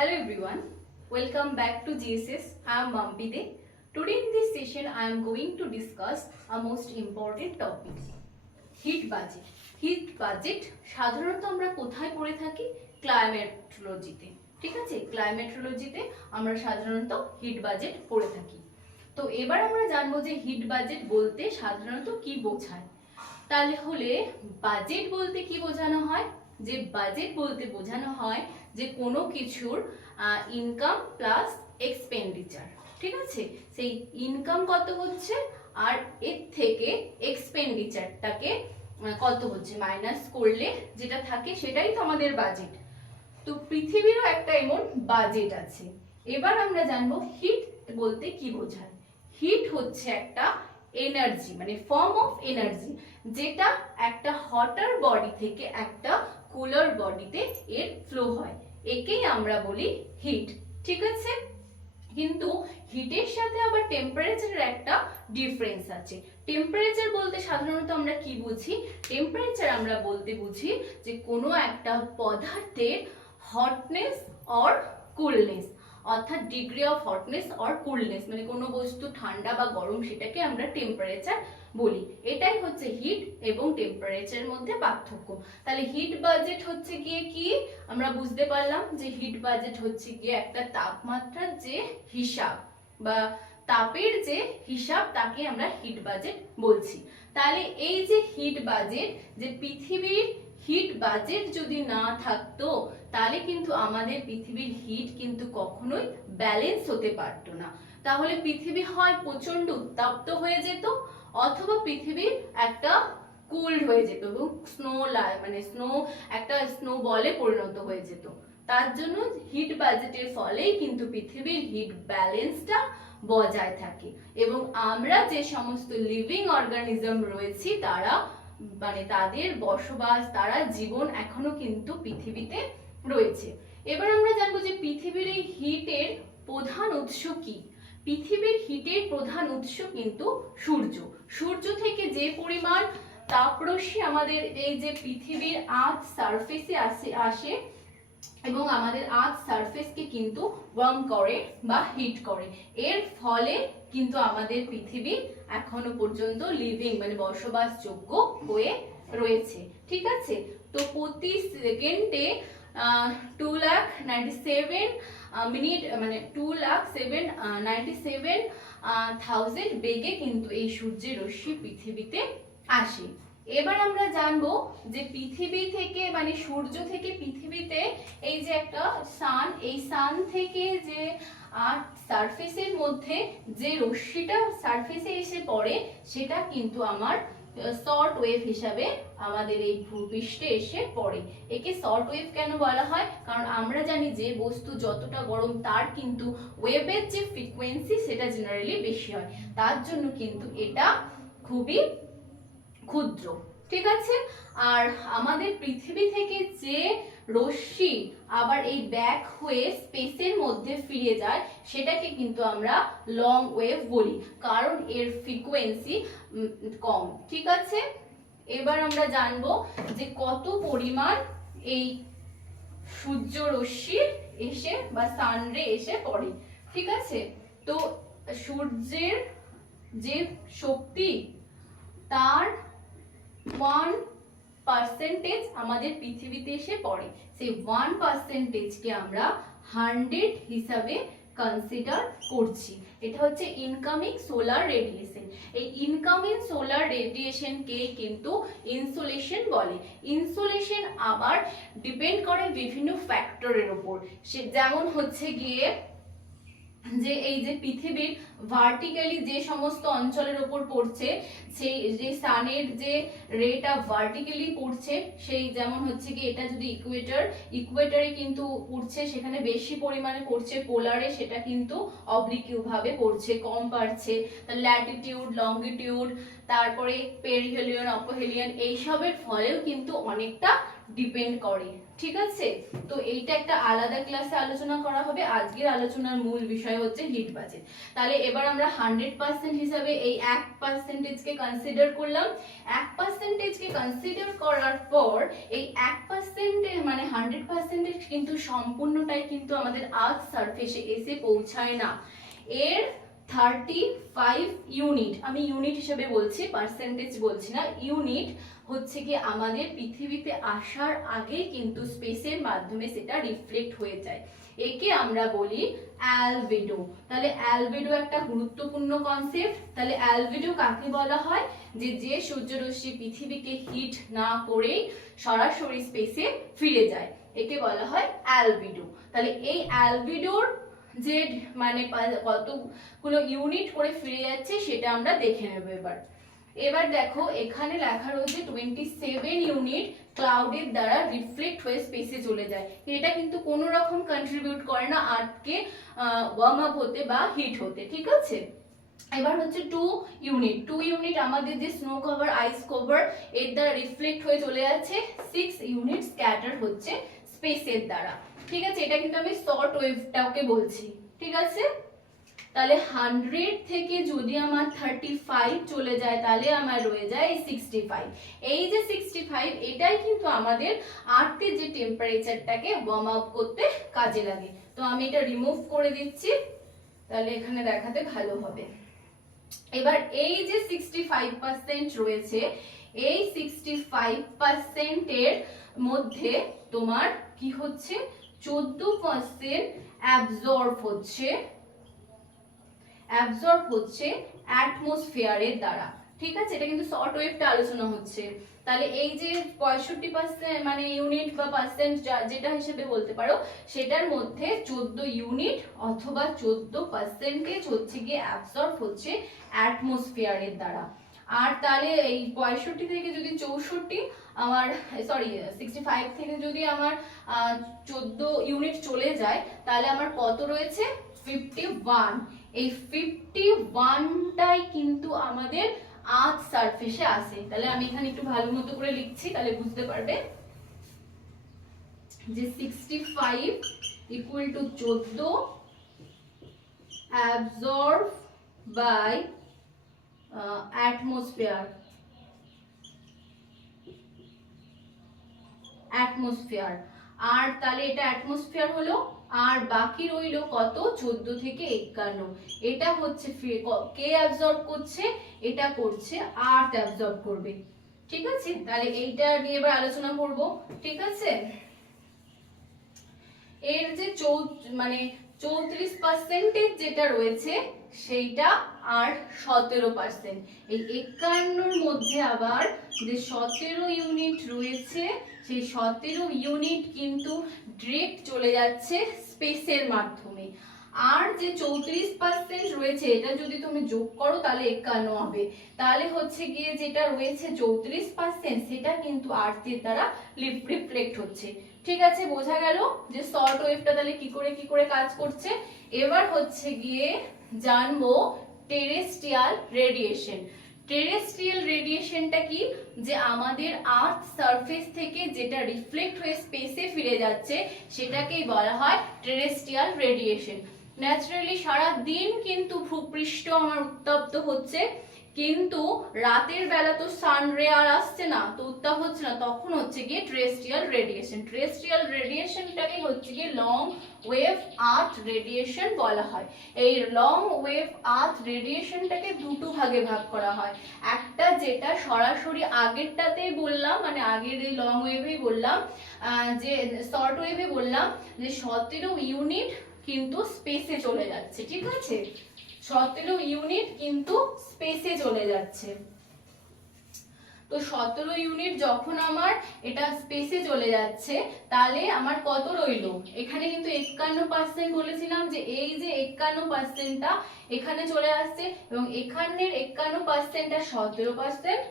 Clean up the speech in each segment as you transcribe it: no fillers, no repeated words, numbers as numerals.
Hello everyone, welcome back to GSS. I am Mampide. Today in this session I am going to discuss a most important topic, heat budget. Heat budget সাধারণত আমরা কোথায় পড়ে থাকি? ক্লাইমেট্রোলজিতে। ঠিক আছে, ক্লাইমেট্রোলজিতে আমরা সাধারণত হিট বাজেট পড়ে থাকি। তো এবার আমরা জানবো যে হিট বাজেট বলতে সাধারণত কি বোঝায়। তাহলে হলে বাজেট বলতে কি বোঝানো হয়? যে বাজেট বলতে বোঝানো হয় যে কোনো কিছুর ইনকাম প্লাস এক্সপেন্ডিচার। ঠিক আছে, সেই ইনকাম কত হচ্ছে আর এর থেকে এক্সপেন্ডিচারটাকে কত হচ্ছে মাইনাস করলে যেটা থাকে সেটাই তো আমাদের বাজেট। তো পৃথিবীরও একটা এমন বাজেট আছে। এবার আমরা জানবো হিট বলতে কি বোঝায়। হিট হচ্ছে একটা এনার্জি, মানে ফর্ম অফ এনার্জি, যেটা একটা হটার বডি থেকে একটা কুলার বডিতে এর ফ্লো হয়, একেই আমরা বলি হিট। ঠিক আছে, কিন্তু হিটের সাথে আবার টেম্পারেচারের একটা ডিফারেন্স আছে। টেম্পারেচার বলতে সাধারণত আমরা কি বুঝি? টেম্পারেচার আমরা বলতে বুঝি যে কোনো একটা পদার্থের হটনেস অর কুলনেস, অর্থাৎ degree of hotness or coolness, মানে কোনো বস্তু ঠান্ডা বা গরম সেটাকে আমরা টেম্পারেচার বলি। এটাই হচ্ছে হিট এবং টেম্পারেচারের মধ্যে পার্থক্য। তাহলে হিট বাজেট হচ্ছে গিয়ে কি আমরা বুঝতে পারলাম যে হিট বাজেট হচ্ছে গিয়ে একটা তাপমাত্রার যে হিসাব বা তাপের যে হিসাব, তাকে আমরা হিট বাজেট বলছি। তাহলে এই যে হিট বাজেট, যে পৃথিবীর হিট বাজেট যদি না থাকতো তাহলে কিন্তু আমাদের পৃথিবীর হিট কিন্তু কখনোই ব্যালেন্স হতে পারতো না। তাহলে পৃথিবী হয় প্রচন্ড উত্তপ্ত হয়ে যেত, অথবা পৃথিবী একটা কুলড হয়ে যেত এবং একটা স্নো বলে পরিণত হয়ে যেত। তার জন্য হিট বাজেটের ফলেই কিন্তু পৃথিবীর হিট ব্যালেন্সটা বজায় থাকে এবং আমরা যে সমস্ত লিভিং অর্গানিজম রয়েছি তারা তাদের বসবাস, তারা জীবন এখনো কিন্তু পৃথিবীতে রয়েছে। এবার আমরা জানবো যে পৃথিবীর এই হিটের প্রধান উৎস কি। পৃথিবীর হিটের প্রধান উৎস কিন্তু সূর্য। সূর্য থেকে যে পরিমাণ তাপরশ্মি আমাদের এই যে পৃথিবীর আর্থ সারফেসে আসে এবং আমাদের আর্থ সারফেসকে কিন্তু ওয়ার্ম করে বা হিট করে, এর ফলে কিন্তু আমাদের পৃথিবী এখনো পর্যন্ত লিভিং বসবাসযোগ্য হয়ে রয়েছে। ঠিক আছে, তো প্রতি সেকেন্ডে 2,97 মিনিট 2,97,000 বেগে কিন্তু এই সূর্যের রশ্মি পৃথিবীতে আসে। এবার আমরা জানবো যে পৃথিবী থেকে সূর্য থেকে পৃথিবীতে এই যে একটা সান, এই সান থেকে যে সারফেসের মধ্যে যে রশ্মিটা সারফেসে এসে পড়ে সেটা কিন্তু আমার শর্ট ওয়েভ হিসাবে আমাদের এই ভূপৃষ্ঠে এসে পড়ে। একে শর্ট ওয়েভ কেন বলা হয়? কারণ আমরা জানি যে বস্তু যতটা গরম তার কিন্তু ওয়েভের যে ফ্রিকোয়েন্সি সেটা জেনারেলি বেশি হয়, তার জন্য কিন্তু এটা খুবই ক্ষুদ্র। ঠিক আছে, আর আমাদের পৃথিবী থেকে যে রশ্মি আবার এই ব্যাক হয়ে স্পেসের মধ্যে ফিরে যায় সেটাকে কিন্তু আমরা লং ওয়েভ বলি, কারণ এর ফ্রিকোয়েন্সি কম। ঠিক আছে, এবার আমরা জানবো যে কত পরিমাণ এই সূর্য রশ্মি এসে বা সানরে এসে পড়ে। ঠিক আছে, তো সূর্যের যে শক্তি তার 1% আমাদের পৃথিবীতে এসে পড়ে। সেই 1% কে আমরা 100 হিসাবে কনসিডার করছি। এটা হচ্ছে ইনকামিং সোলার রেডিয়েশন। এই ইনকামিং সোলার রেডিয়েশন কে কিন্তু ইনসোলেশন বলে। ইনসোলেশন আবার ডিপেন্ড করে বিভিন্ন ফ্যাক্টরের উপর, সে যেমন হচ্ছে গিয়ে যে এই যে পৃথিবীর ভার্টিক্যালি যে সমস্ত অঞ্চলের উপর পড়ছে, সেই যে সানের যে রেটা ভার্টিক্যালি পড়ছে, সেই যেমন হচ্ছে কি এটা যদি ইকুয়েটরে কিন্তু পড়ছে সেখানে বেশি পরিমাণে পড়ছে, পোলারে সেটা কিন্তু অবলিকিউ ভাবে পড়ছে, কম পারছে। ল্যাটিটিউড, লঙ্গিটিউড, তারপরে পেরিহেলিয়ন, অপোহেলিয়ন, এইসবের ফলেও কিন্তু অনেকটা ডিপেন্ড করে। ঠিক আছে, তো এইটা একটা আলাদা ক্লাসে আলোচনা করা হবে। আজকের আলোচনার মূল বিষয় হচ্ছে হিট বাজেট। তাহলে এবার আমরা 100% হিসাবে এই 1% কে কনসিডার করলাম। 1% কে কনসিডার করার পর এই 1% মানে 100% কিন্তু সম্পূর্ণটাই কিন্তু আমাদের আর্থ সারফেসে এসে পৌঁছায় না। এর 35 ইউনিট, আমি ইউনিট হিসেবে বলছি, পার্সেন্টেজ বলছি না, ইউনিট হচ্ছে কি আমাদের পৃথিবীতে আসার আগে কিন্তু স্পেসের মাধ্যমে সেটা রিফ্লেক্ট হয়ে যায়। একে আমরা বলি অ্যালবেডো। তাহলে অ্যালবেডো একটা গুরুত্বপূর্ণ কনসেপ্ট। তাহলে অ্যালবেডো কাকে বলা হয়? যে সূর্যরশ্মি পৃথিবীকে হিট না করেই সরাসরি স্পেসে ফিরে যায়, একে বলা হয় অ্যালবেডো। তাহলে এই অ্যালবেডোর যে মানে কতগুলো ইউনিট করে ফিরে যাচ্ছে সেটা আমরা দেখে নেব। এবার দেখো এখানে লেখা রয়েছে 27 ইউনিট ক্লাউডের দ্বারা রিফ্লেক্ট হয়ে স্পেসে চলে যায়। এটা কিন্তু কোনো রকম কন্ট্রিবিউট করে না আর্থকে ওয়ার্ম আপ হতে বা হিট হতে, ঠিক আছে। এবার হচ্ছে 2 ইউনিট আমাদের যে স্নো কভার, আইস কভার, এর দ্বারা রিফ্লেক্ট হয়ে চলে যাচ্ছে। 6 ইউনিট স্ক্যাটার হচ্ছে স্পেসের দ্বারা, ঠিক আছে। এটা কিন্তু আমি শর্ট ওয়েভটাকে বলছি, ঠিক আছে। তাহলে 100 থেকে যদি আমার 35 চলে যায় তাহলে আমার রয়ে যায় 65। এই যে 65 এটাই কিন্তু আমাদের আর্থের যে টেম্পারেচারটাকে ওয়ার্ম আপ করতে কাজে লাগে। তো আমি এটা রিমুভ করে দিচ্ছি, তাহলে এখানে দেখাতে ভালো হবে। এবার এই যে 65% রয়েছে, এই 65% এর মধ্যে তোমার কি হচ্ছে, 14% অ্যাবজর্ব হচ্ছে অ্যাটমসফিয়ারের দ্বারা, ঠিক আছে। এটা কিন্তু শর্ট ওয়েভটা আলোচনা হচ্ছে। তাহলে এই যে 65% মানে ইউনিট বা পার্সেন্ট যেটা হিসেবে বলতে পারো, সেটার মধ্যে 14 ইউনিট অথবা 14% হচ্ছে গিয়ে অ্যাবজর্ব হচ্ছে অ্যাটমসফিয়ারের দ্বারা। আর তাহলে এই 65 থেকে যদি 64 আমার 65 থেকে যদি আমার 14 ইউনিট চলে যায় তাহলে আমার কত রয়েছে, 51। এই 51টাই কিন্তু আমাদের আর্থ সারফেসে আসে। তাহলে আমি এখানে একটু ভালো মতো করে লিখছি, তাহলে বুঝতে পারবে যে 65 equal to 14 absorb by atmosphere. আর তাহলে এটা অ্যাটমসফিয়ার হলো, আর বাকি রইলো কত, 14 থেকে 51। এটা হচ্ছে কে অ্যাবজর্ব করছে, এটা করছে আর্থ অ্যাবজর্ব করবে, ঠিক আছে। তাহলে এইটা নিয়ে এবার আলোচনা করব, ঠিক আছে। এর যে 34% যেটা রয়েছে সেইটা আর 17%, এই 51-র মধ্যে আবার যে 17 ইউনিট রয়েছে, সেই 17 ইউনিট কিন্তু ডিরেক্ট চলে যাচ্ছে স্পেসের মাধ্যমে। আর যে 34% রয়েছে এটা যদি তুমি যোগ করো তাহলে 51 হবে। তাহলে হচ্ছে গিয়ে যেটা রয়েছে 34% সেটা কিন্তু আর্থের দ্বারা রিফ্লেক্ট হচ্ছে, ঠিক আছে। বোঝা গেল যে শর্ট ওয়েভটা তাহলে কি করে কাজ করছে। এবার হচ্ছে গিয়ে জানবো টেরেস্ট্রিয়াল রেডিয়েশন। টেরেস্ট্রিয়াল রেডিয়েশনটা কি, যে আমাদের আর্থ সারফেস থেকে যেটা রিফ্লেক্ট হয়ে স্পেসে ফিরে যাচ্ছে সেটাকেই বলা হয় টেরেস্ট্রিয়াল রেডিয়েশন। ন্যাচারালি সারা দিন কিন্তু ভূপৃষ্ঠ আমার উত্তপ্ত হচ্ছে, কিন্তু রাতের বেলা তো সান রে আর আসছে না, তো উত্তাপ হচ্ছে না, তখন হচ্ছে গিয়ে টেরেস্ট্রিয়াল রেডিয়েশন। টেরেস্ট্রিয়াল রেডিয়েশনটাকে হচ্ছে গিয়ে লং ওয়েভ আর্থ রেডিয়েশন বলা হয়। এই লং ওয়েভ আর্থ রেডিয়েশনটাকে দুটো ভাগে ভাগ করা হয়। একটা যেটা সরাসরি আগেরটাতেই বললাম, মানে আগের এই লং ওয়েভেই বললাম, যে শর্ট ওয়েভে বললাম যে 17 ইউনিট কিন্তু স্পেসে চলে যাচ্ছে, ঠিক আছে। 17 ইউনিট কিন্তু স্পেসে চলে যাচ্ছে। তো 17 ইউনিট যখন আমার এটা স্পেসে চলে যাচ্ছে তাহলে আমার কত রইলো, এখানে কিন্তু 51% বলেছিলাম যে এই যে 51%টা এখানে চলে আসছে, এবং এখানের 51% আর 17%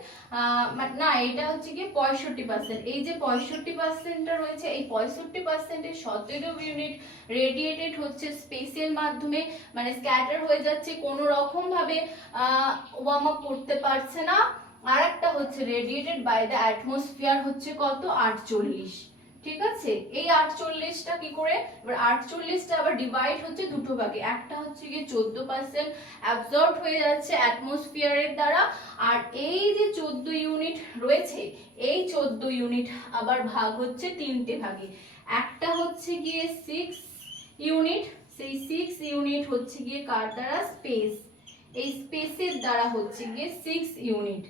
না, এটা হচ্ছে কি 65%। এই যে 65%টা রয়েছে, এই 65% 17 ইউনিট রেডিয়েটেড হচ্ছে স্পেসের মাধ্যমে, মানে স্ক্যাটার হয়ে যাচ্ছে, কোনো রকম ভাবে ওয়ার্ম আপ করতে পারছে না। আর একটা হচ্ছে রেডিয়েটেড বাই দ্য অ্যাটমসফিয়ার হচ্ছে কত, 48, ঠিক আছে, এই 48টা কি করে, এবার 48টা আবার ডিভাইড হচ্ছে দুটো ভাগে, একটা হচ্ছে গিয়ে 14% অ্যাবজর্ব হয়ে যাচ্ছে অ্যাটমসফিয়ারের দ্বারা, আর এই যে 14 ইউনিট রয়েছে এই 14 ইউনিট আবার ভাগ হচ্ছে তিনটে ভাগে, একটা হচ্ছে গিয়ে 6 ইউনিট, সেই 6 ইউনিট হচ্ছে গিয়ে কার দ্বারা, স্পেস, এই স্পেসের দ্বারা হচ্ছে গিয়ে 6 ইউনিট,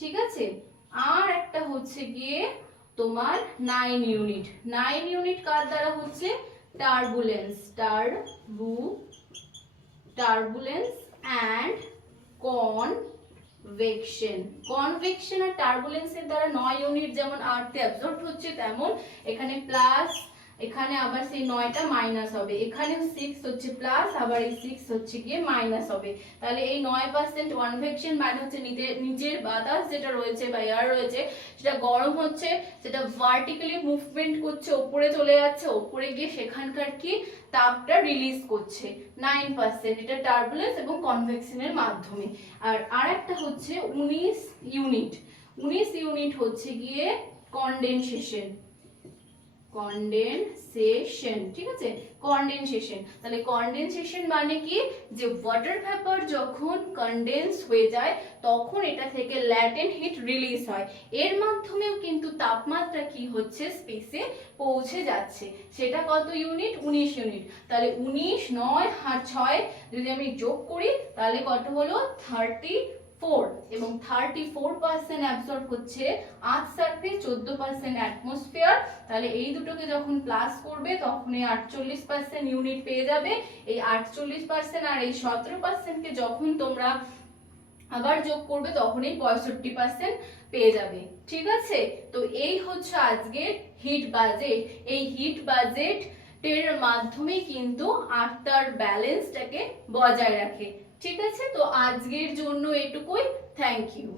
ঠিক আছে। আর একটা হচ্ছে গিয়ে তোমার 9 ইউনিট, 9 ইউনিট কার দ্বারা হচ্ছে, টার্বুলেন্স অ্যান্ড কনভেকশন। কনভেকশন আর টার্বুলেন্সের দ্বারা 9 ইউনিট যেমন আর্থে অ্যাবজর্ব হচ্ছে, তেমন এখানে প্লাস, এখানে আবার সেই 9টা মাইনাস হবে, এখানেও 6 হচ্ছে প্লাস, আবার এই 6 হচ্ছে গিয়ে মাইনাস হবে, তাহলে এই 9% কনভেকশন মানে হচ্ছে নিচের বাতাস যেটা রয়েছে বা এয়ার রয়েছে সেটা গরম হচ্ছে, সেটা ভার্টিক্যালি মুভমেন্ট করছে, উপরে চলে যাচ্ছে, উপরে গিয়ে সেখানকার কি তাপটা রিলিজ করছে 9%, এটা টার্বুলেন্স এবং কনভেকশনের মাধ্যমে। আর আরেকটা হচ্ছে 19 ইউনিট, 19 ইউনিট হচ্ছে গিয়ে কনডেনসেশন, ঠিক আছে, কনডেনসেশন। তাহলে কনডেনসেশন মানে কি, যে ওয়াটার ভেপার যখন কনডেন্স হয়ে যায় তখন এটা থেকে ল্যাটেন্ট হিট রিলিজ হয়, এর মাধ্যমেও কিন্তু তাপমাত্রা কি হচ্ছে, স্পেসে পৌঁছে যাচ্ছে। সেটা কত ইউনিট, 19 ইউনিট। তাহলে 19, 9 আর 6 যদি আমি যোগ করি তাহলে কত হলো, 34, এবং 34% অ্যাবজর্ব হচ্ছে আর্থ সারফেস, 14% অ্যাটমসফিয়ার। তাহলে এই দুটোকে যখন প্লাস করবে তখন এই 48% ইউনিট পেয়ে যাবে। এই 48% আর এই 17% কে যখন তোমরা আবার যোগ করবে তখন এই 65% পেয়ে যাবে, ঠিক আছে। তো এই হচ্ছে আজকের হিট বাজেট। এই হিট বাজেট এর মাধ্যমে কিন্তু আর্থটার ব্যালেন্সটাকে বজায় রাখে, ঠিক আছে। তো আজকের জন্য এটুকুই, থ্যাংক ইউ।